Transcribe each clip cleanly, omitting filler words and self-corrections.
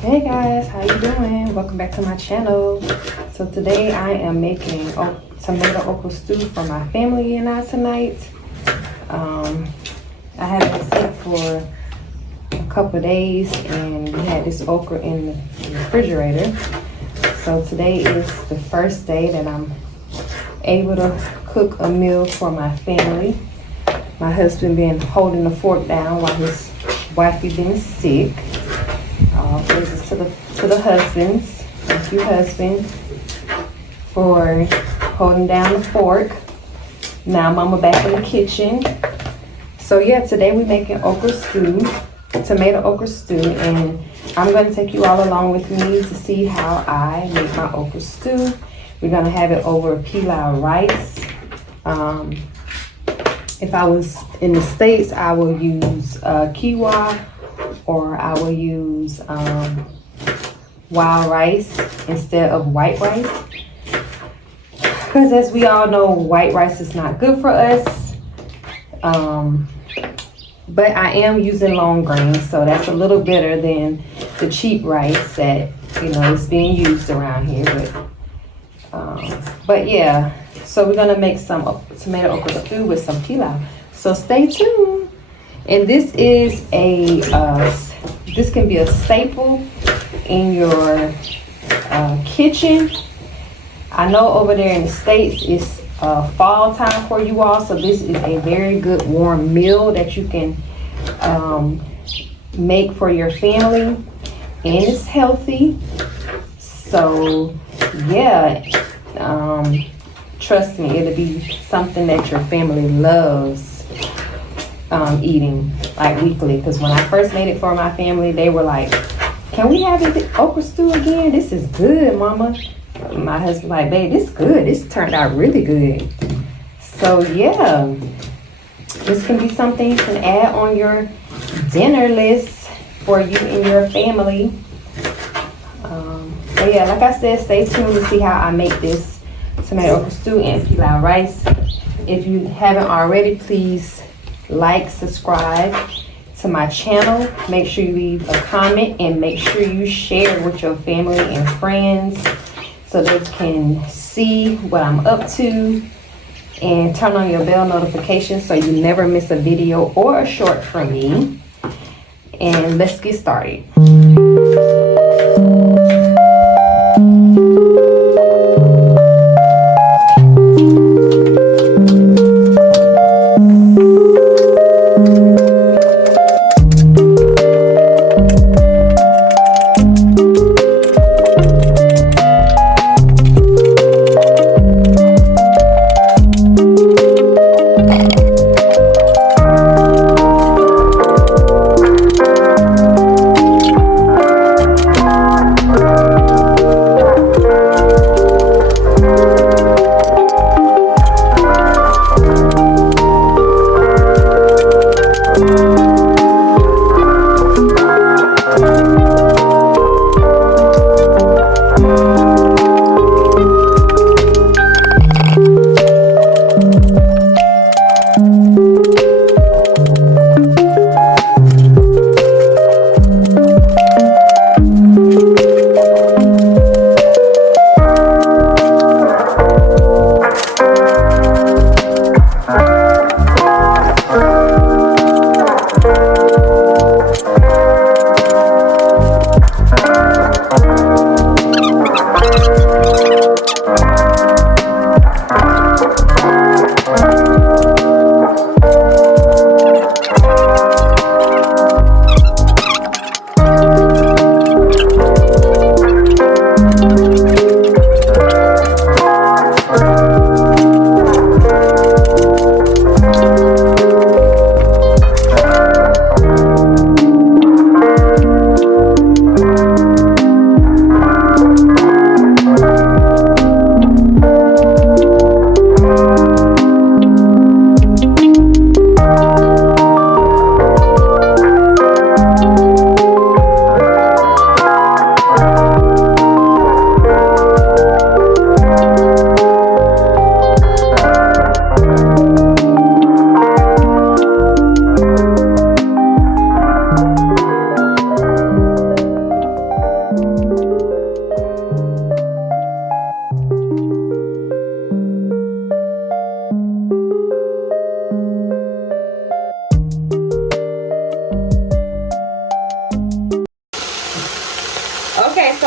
Hey guys, how you doing? Welcome back to my channel. So today I am making tomato okra stew for my family and I tonight. I had it set for a couple of days and we had this okra in the refrigerator. So today is the first day that I'm able to cook a meal for my family. My husband been holding the fork down while his wife has been sick. Praises to the husbands. Thank you, husband, for holding down the fork. Now Mama back in the kitchen. So yeah, today we're making okra stew, tomato okra stew, and I'm going to take you all along with me to see how I make my okra stew. We're going to have it over pilau rice. If I was in the States, I will use quinoa, or I will use wild rice instead of white rice. Because as we all know, white rice is not good for us. But I am using long grain, so that's a little better than the cheap rice that, you know, is being used around here. But yeah, so we're gonna make some tomato okra stew with some pilau. So stay tuned. And this is this can be a staple in your kitchen. I know over there in the States it's fall time for you all, so this is a very good warm meal that you can make for your family, and it's healthy. So yeah, trust me, it'll be something that your family loves eating like weekly. Because when I first made it for my family, they were like, can we have the okra stew again? This is good, Mama. My husband like, babe, this good. This turned out really good. So yeah, this can be something you can add on your dinner list for you and your family. But yeah, like I said, stay tuned to see how I make this tomato okra stew and pilau rice. If you haven't already, please like, subscribe to my channel. Make sure you leave a comment and make sure you share with your family and friends so they can see what I'm up to, and turn on your bell notifications so you never miss a video or a short from me. And let's get started.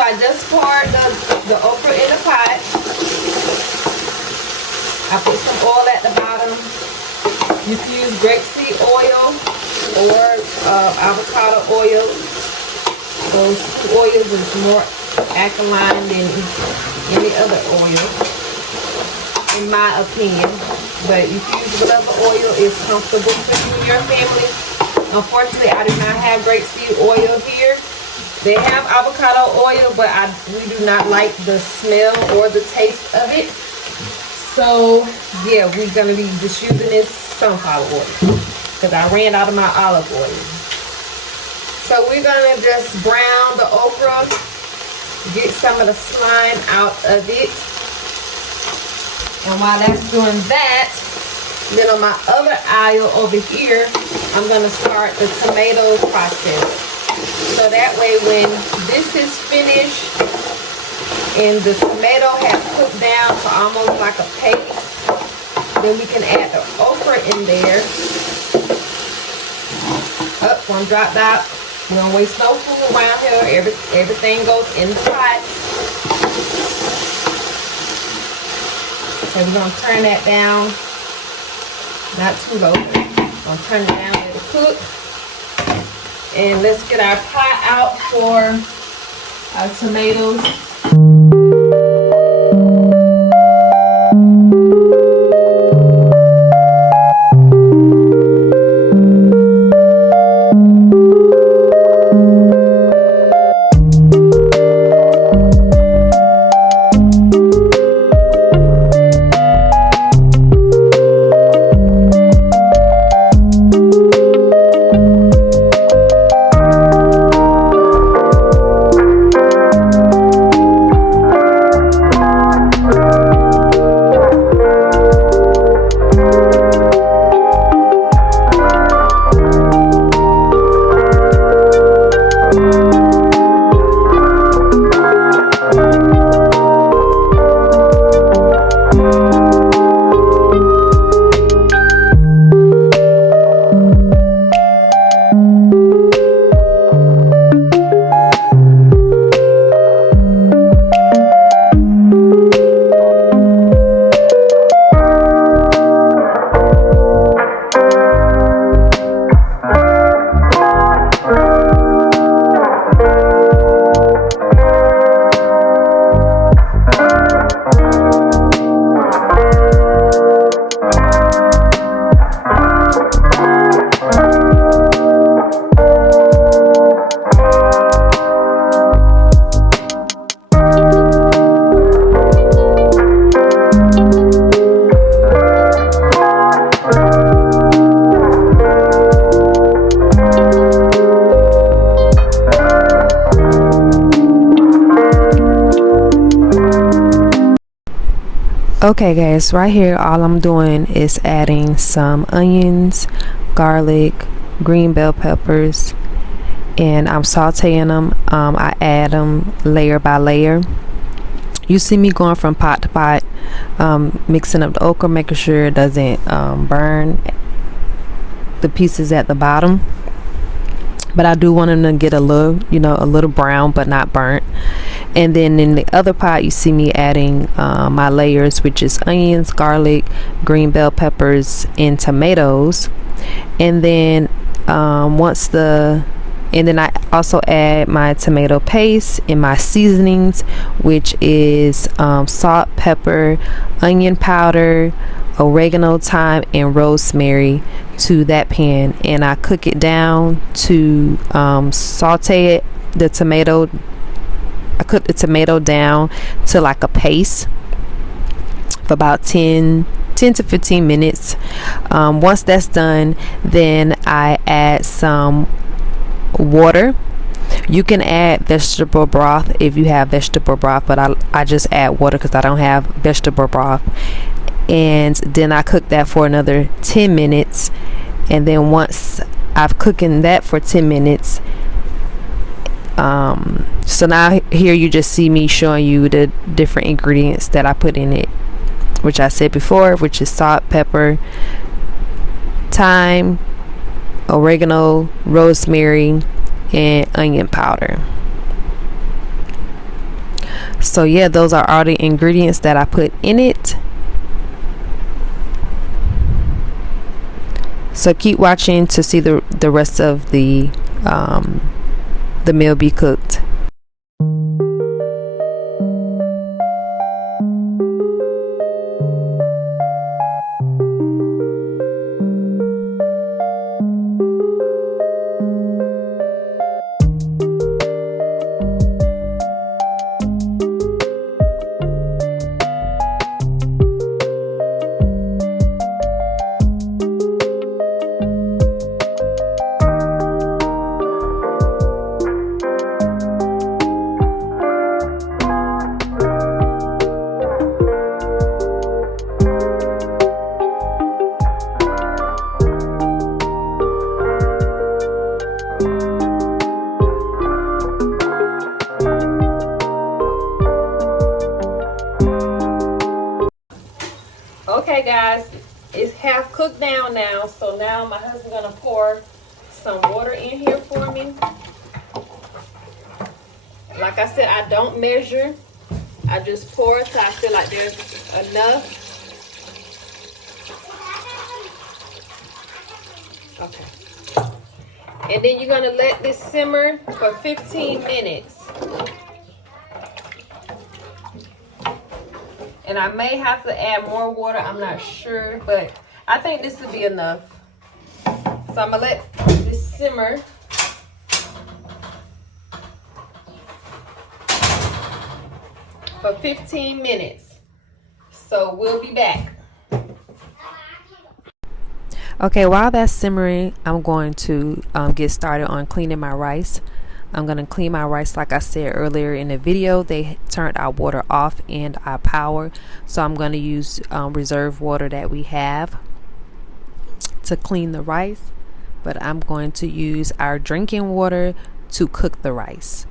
I just poured the okra in the pot. I put some oil at the bottom. You can use grapeseed oil or avocado oil. Those two oils is more alkaline than any other oil, in my opinion. But you can use whatever oil is comfortable for you and your family. Unfortunately, I do not have grapeseed oil here. They have avocado oil, but we do not like the smell or the taste of it. So yeah, we're gonna be just using this sunflower oil because I ran out of my olive oil. So we're gonna just brown the okra, get some of the slime out of it. And while that's doing that, then on my other aisle over here, I'm gonna start the tomato process. So that way when this is finished and the tomato has cooked down to almost like a paste, then we can add the okra in there. One dropped out. We don't waste no food around here. Everything goes in the pot. So we're gonna turn that down. Not too low. I'm gonna turn it down, let it cook. And let's get our pot out for our tomatoes. Okay guys, right here all I'm doing is adding some onions, garlic, green bell peppers, and I'm sauteing them. I add them layer by layer. You see me going from pot to pot, mixing up the okra, making sure it doesn't burn the pieces at the bottom. But I do want them to get a little, a little brown but not burnt. And then in the other pot you see me adding my layers, which is onions, garlic, green bell peppers, and tomatoes. And then then I also add my tomato paste and my seasonings, which is salt, pepper, onion powder, oregano, thyme, and rosemary to that pan, and I cook it down to saute it, the tomato. I cook the tomato down to like a paste for about 10 to 15 minutes. Once that's done, then I add some water. You can add vegetable broth if you have vegetable broth, but I just add water because I don't have vegetable broth. And then I cook that for another 10 minutes, and then once I've cooking that for 10 minutes, so now here you just see me showing you the different ingredients that I put in it, which I said before, which is salt, pepper, thyme, oregano, rosemary, and onion powder. So yeah, those are all the ingredients that I put in it. So keep watching to see the rest of the meal be cooked. Okay guys, it's half cooked down now, so now my husband's gonna pour some water in here for me. Like I said, I don't measure, I just pour till I feel like there's enough. Okay, and then you're gonna let this simmer for 15 minutes. And I may have to add more water, I'm not sure, but I think this will be enough. So I'm gonna let this simmer. For 15 minutes. So we'll be back. Okay, while that's simmering, I'm going to get started on cleaning my rice. I'm going to clean my rice. Like I said earlier in the video, they turned our water off and our power. So I'm going to use reserve water that we have to clean the rice. But I'm going to use our drinking water to cook the rice.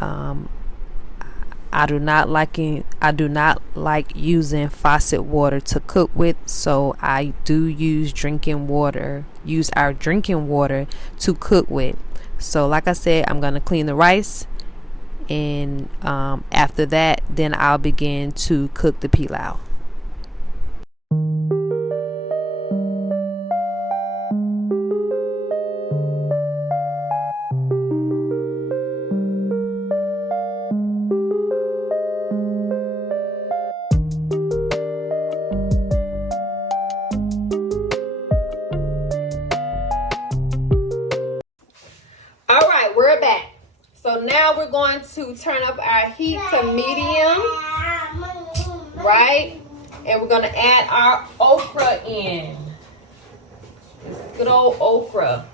I do not like using faucet water to cook with, so I do use our drinking water to cook with. So like I said, I'm going to clean the rice, and after that, then I'll begin to cook the pilau. We're back. So now we're going to turn up our heat to medium, right? And we're going to add our okra in. This good old okra.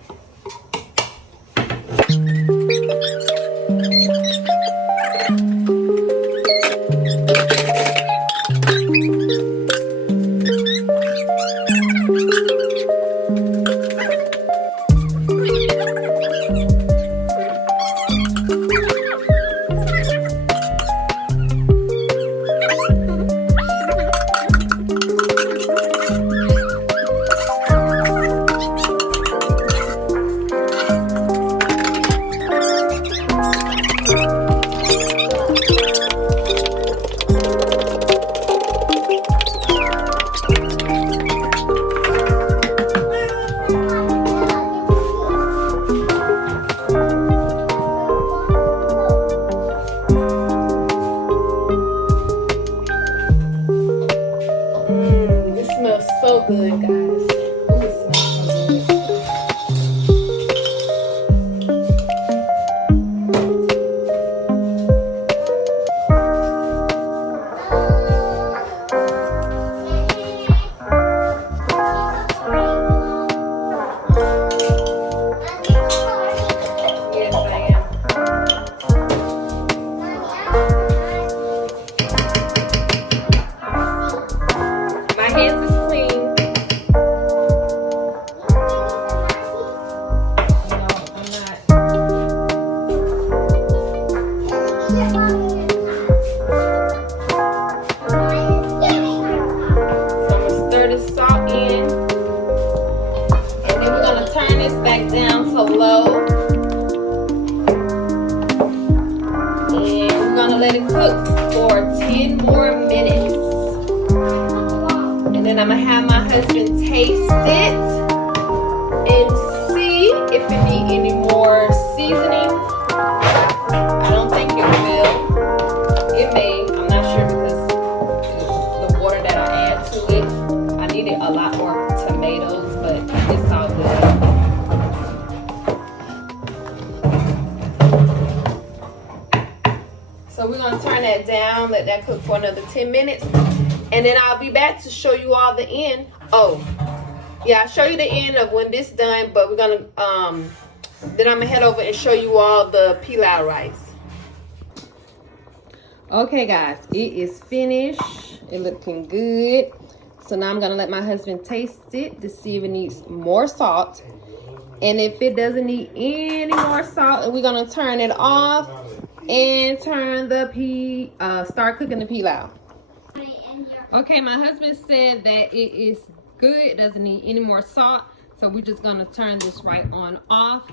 let it cook for 10 more minutes. And then I'm gonna have my husband taste it and see if it needs any more seasoning. I don't think it will. It may, I'm not sure because the water that I add to it. I needed a lot more tomatoes, but it's all good. So we're gonna turn that down, let that cook for another 10 minutes. And then I'll be back to show you all the end. Oh, yeah, I'll show you the end of when this done, but we're gonna, then I'm gonna head over and show you all the pilau rice. Okay guys, it is finished. It looking good. So now I'm gonna let my husband taste it to see if it needs more salt. And if it doesn't need any more salt, we're gonna turn it off and turn the start cooking the pilau. Okay, my husband said that it is good. It doesn't need any more salt. So we're just gonna turn this right on off.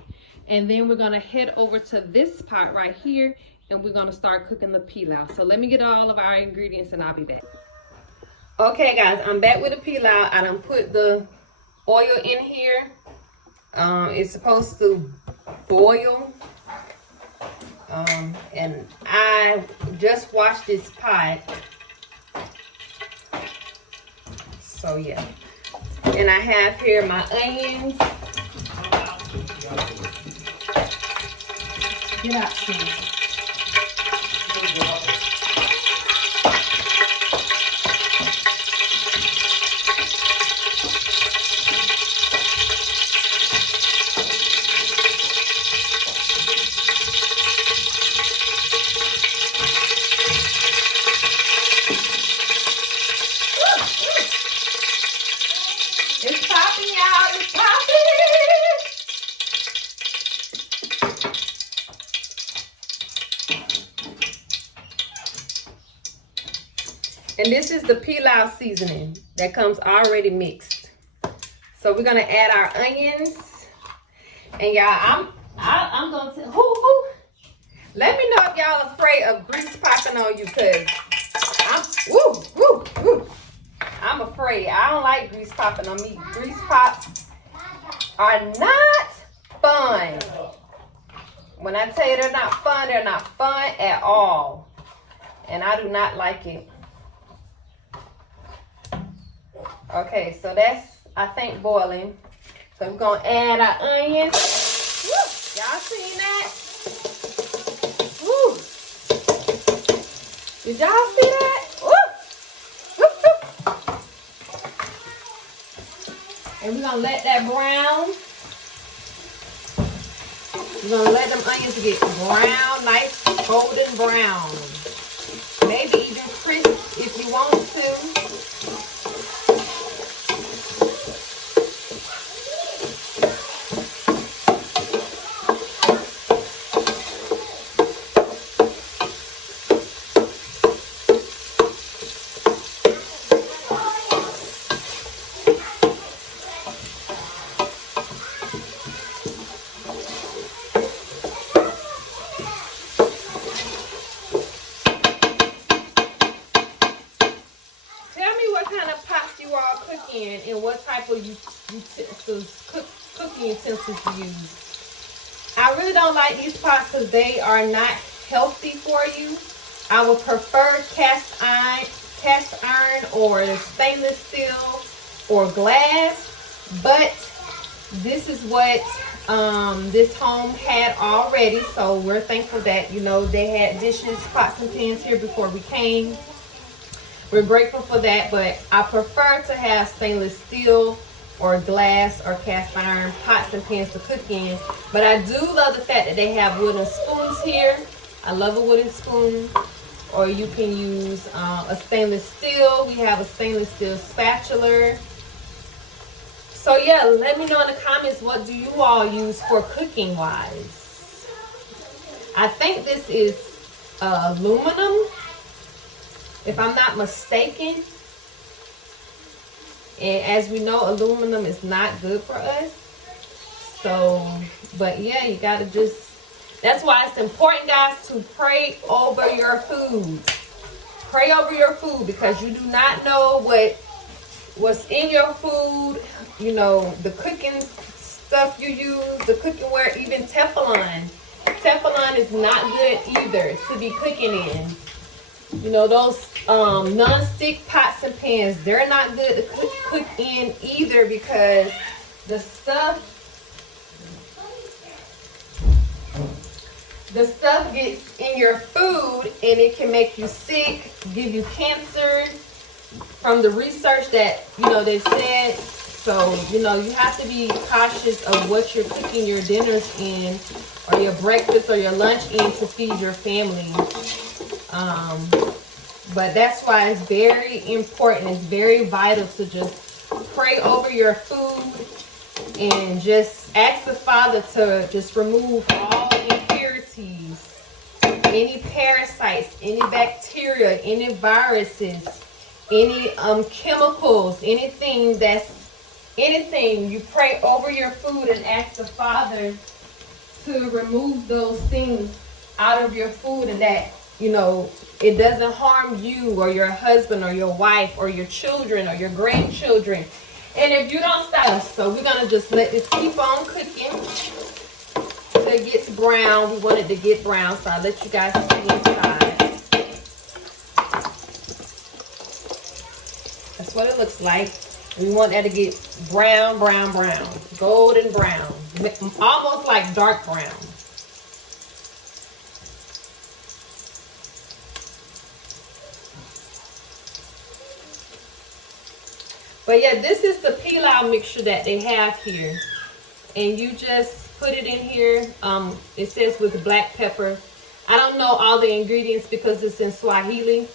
And then we're gonna head over to this pot right here and we're gonna start cooking the pilau. So let me get all of our ingredients and I'll be back. Okay guys, I'm back with the pilau. I done put the oil in here. It's supposed to boil. And I just washed this pot. So yeah, and I have here my onions. Get out, please. It's popping, y'all. It's popping. And this is the pilau seasoning that comes already mixed. So we're gonna add our onions. And y'all, I'm gonna tell who. Let me know if y'all afraid of grease popping on you, cause I'm afraid. I don't like grease popping on me. Grease pops are not fun. When I tell you they're not fun at all. And I do not like it. Okay, so that's, I think, boiling. So we're going to add our onions. Woo! Y'all seen that? Woo! Did y'all see that? Woo! And we're going to let that brown. We're going to let them onions get brown, nice golden brown. Maybe even crisp if you want to. And what type of cooking utensils you use. I really don't like these pots because they are not healthy for you. I would prefer cast iron or stainless steel or glass, but this is what this home had already, so we're thankful that, you know, they had dishes, pots and pans here before we came. We're grateful for that, but I prefer to have stainless steel or glass or cast iron pots and pans to cook in. But I do love the fact that they have wooden spoons here. I love a wooden spoon. Or you can use a stainless steel. We have a stainless steel spatula. So yeah, let me know in the comments, what do you all use for cooking wise? I think this is aluminum, if I'm not mistaken. And as we know, aluminum is not good for us. So, but yeah, you gotta just That's why it's important, guys, to pray over your food. Pray over your food, because you do not know what's in your food. You know, the cooking stuff you use, the cookware, even Teflon. Teflon is not good either to be cooking in. You know, those non-stick pots and pans, they're not good to cook in either, because the stuff gets in your food and it can make you sick, give you cancer, from the research that, you know, they said. So, you know, you have to be cautious of what you're cooking your dinners in, or your breakfast or your lunch in, to feed your family. But that's why it's very important, it's very vital to just pray over your food and just ask the Father to just remove all impurities, any parasites, any bacteria, any viruses, any chemicals, anything you pray over your food and ask the Father to remove those things out of your food, and that, you know, it doesn't harm you or your husband or your wife or your children or your grandchildren. And if you don't stop, so we're going to just let this keep on cooking till it gets brown. We want it to get brown, so I'll let you guys see inside. That's what it looks like. We want that to get brown, brown, brown, golden brown, almost like dark brown. But yeah, this is the pilau mixture that they have here. And you just put it in here. It says with black pepper. I don't know all the ingredients because it's in Swahili.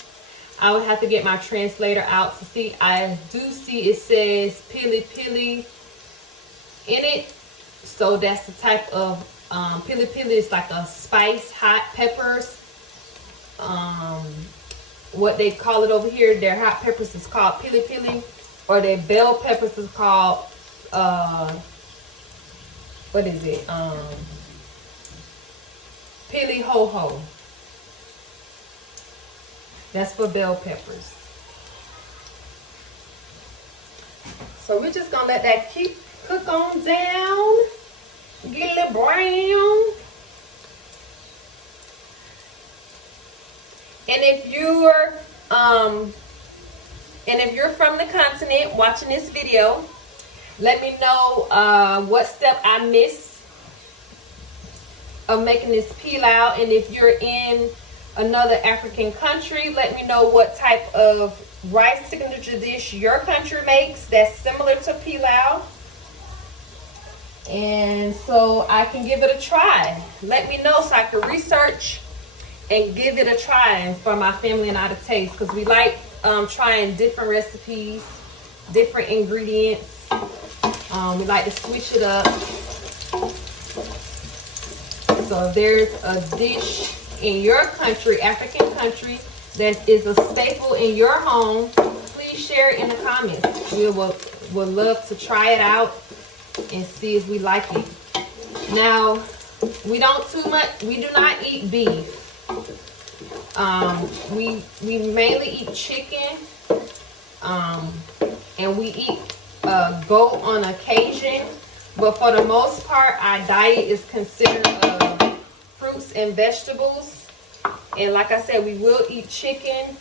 I would have to get my translator out to see. I do see it says pili pili in it. So that's the type of pili pili is like a spice, hot peppers. What they call it over here, their hot peppers is called pili pili. Or their bell peppers is called, what is it? Pili ho ho. That's for bell peppers. So we're just gonna let that keep cook on down. Get a little brown. And if you're from the continent watching this video, let me know what step I missed of making this pilau. And if you're in another African country, let me know what type of rice signature dish your country makes that's similar to pilau. And so I can give it a try. Let me know so I can research and give it a try for my family and I to taste, because we like trying different recipes, different ingredients. We like to switch it up. So if there's a dish in your country, African country, that is a staple in your home, please share it in the comments. We would love to try it out and see if we like it. Now, we do not eat beef. We mainly eat chicken, and we eat goat on occasion, but for the most part our diet is considered fruits and vegetables. And like I said, we will eat chicken,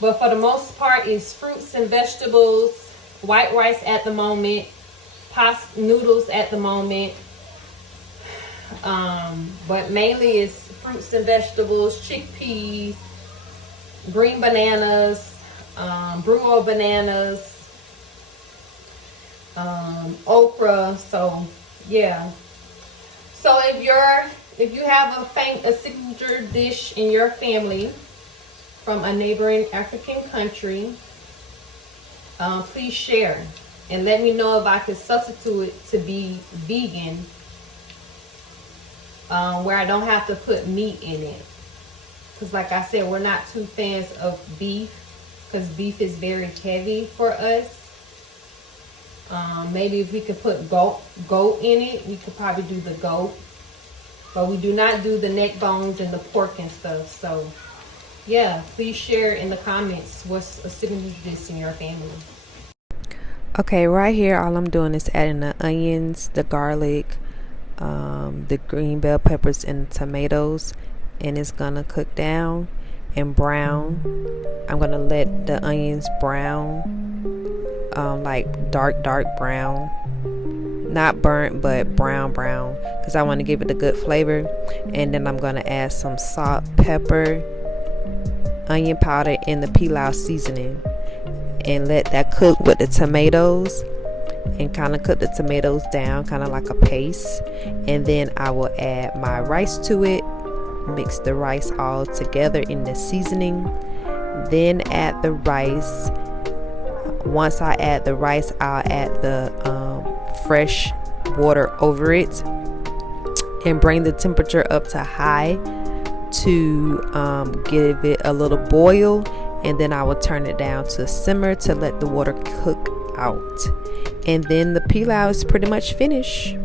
but for the most part it's fruits and vegetables, white rice at the moment, pasta noodles at the moment, but mainly it's fruits and vegetables, chickpeas, green bananas, brutal bananas, okra. So yeah. So if you have a signature dish in your family from a neighboring African country, please share and let me know if I could substitute it to be vegan, where I don't have to put meat in it. Because like I said, we're not too fans of beef, because beef is very heavy for us. Maybe if we could put goat in it, we could probably do the goat. But we do not do the neck bones and the pork and stuff. So yeah, please share in the comments what's a signature dish in your family. Okay, right here all I'm doing is adding the onions, the garlic, the green bell peppers, and tomatoes, and it's gonna cook down and brown. I'm gonna let the onions brown, like dark brown, not burnt but brown, because I want to give it a good flavor. And then I'm gonna add some salt, pepper, onion powder, and the pilau seasoning, and let that cook with the tomatoes, and kind of cook the tomatoes down kind of like a paste. And then I will add my rice to it, mix the rice all together in the seasoning, then add the rice. Once I add the rice, I'll add the fresh water over it and bring the temperature up to high to give it a little boil, and then I will turn it down to simmer to let the water cook out. And then the pilau is pretty much finished.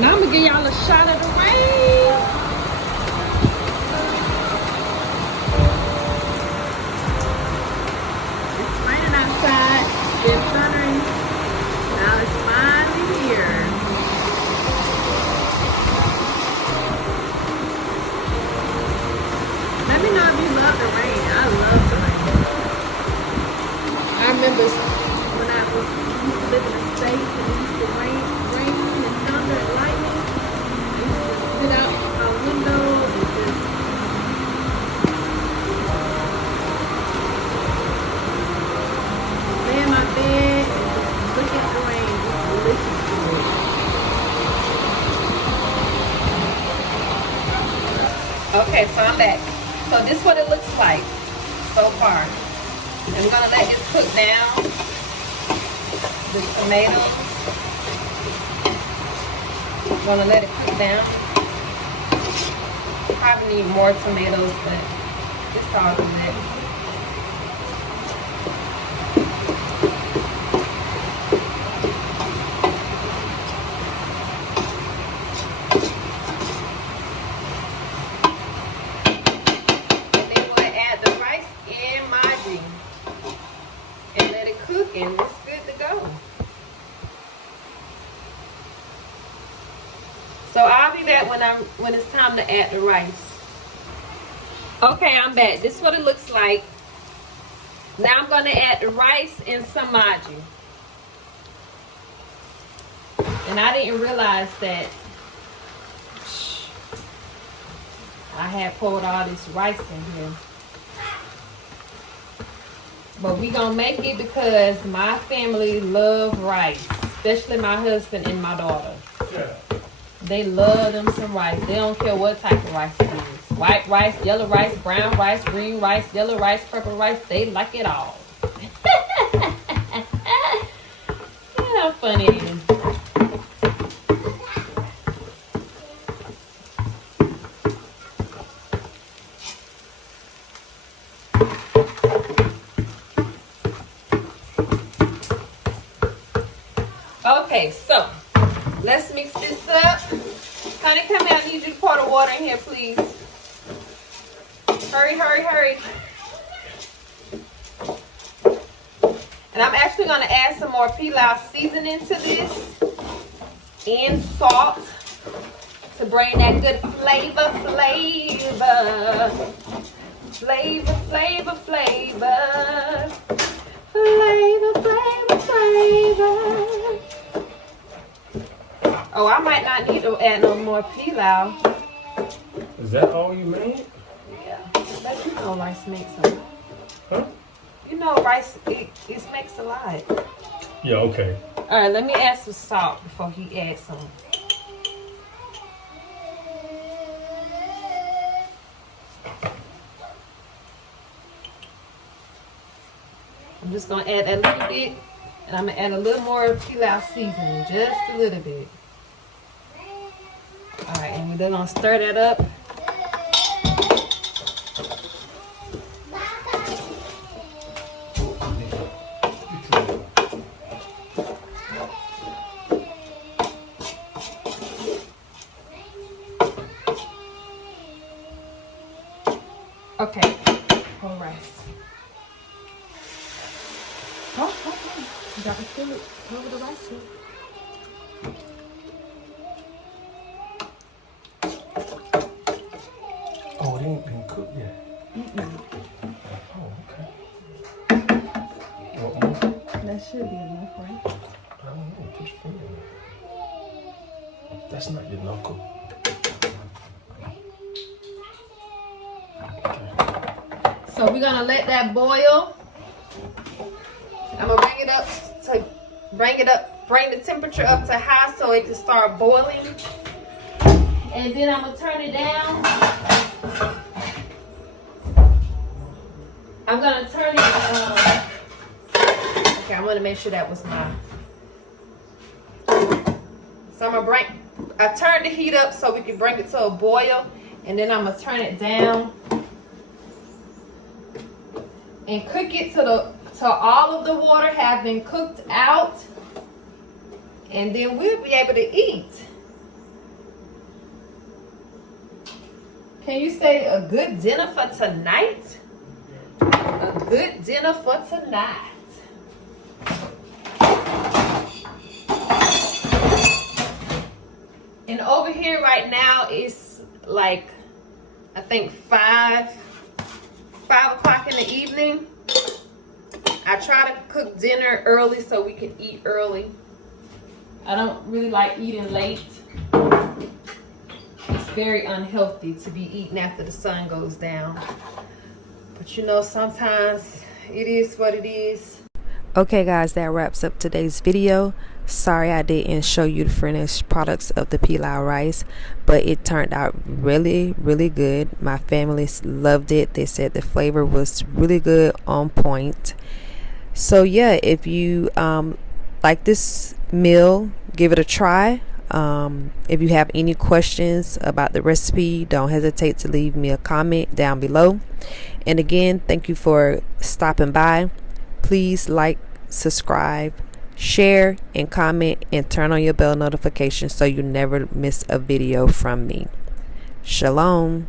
Now I'm gonna give y'all a shot of the rain. It's raining outside. It's thundering. Now it's finally here. Let me know if you love the rain. I love the rain. I remember when I was living in the States and it used to rain and thunder and lightning. I used to sit out my window and just lay in my bed and look at the rain, just listen to it. Okay, so I'm back. So this is what it looks like so far. I'm gonna let this cook down. The tomatoes. I'm gonna let it cook down. Probably need more tomatoes, but it's all good. And then we'll add the rice and maji and let it cook, and it's good to go. So I'll be back when it's time to add the rice. Okay, I'm back. This is what it looks like. Now I'm gonna add the rice and some maji. And I didn't realize that I had poured all this rice in here. But we gonna make it because my family love rice, especially my husband and my daughter. Yeah. They love them some rice. They don't care what type of rice it is. White rice, yellow rice, brown rice, green rice, yellow rice, purple rice. They like it all. Yeah, how funny it is. Okay, so let's mix this up. Honey, come here. I need you to pour the water in here, please. Hurry, hurry, hurry. And I'm actually going to add some more pilau seasoning to this and salt to bring that good flavor. Oh, I might not need to add no more pilau. Is that all you made? Yeah, but you know rice makes a lot. Huh? You know rice, it makes a lot. Yeah, okay. All right, let me add some salt before he adds some. I'm just gonna add a little bit, and I'm gonna add a little more pilau seasoning, just a little bit. All right, and we're gonna stir that up. Okay, whole rice. Oh. You got to fill it over the rice here. Oh, it ain't been cooked yet. Oh, okay. Want more? That should be enough, right? I don't know. Put your finger in it. That's not your knuckle. So we're gonna let that boil. I'm gonna bring the temperature up to high so it can start boiling. And then I'm gonna turn it down. I'm gonna turn it okay, I'm gonna make sure that was my. So I turned the heat up so we can bring it to a boil, and then I'm gonna turn it down and cook it till all of the water have been cooked out, and then we'll be able to eat. Can you say a good dinner for tonight? A good dinner for tonight. And over here right now it's like, I think 5 o'clock in the evening. I try to cook dinner early so we can eat early. I don't really like eating late. It's very unhealthy to be eating after the sun goes down. But you know, sometimes it is what it is. Okay guys, that wraps up today's video. Sorry I didn't show you the finished products of the pilau rice, but it turned out really good. My family loved it. They said the flavor was really good, on point. So yeah, if you like this meal, give it a try. If you have any questions about the recipe, don't hesitate to leave me a comment down below. And again, thank you for stopping by. Please like, subscribe, share, and comment, and turn on your bell notification so you never miss a video from me. Shalom.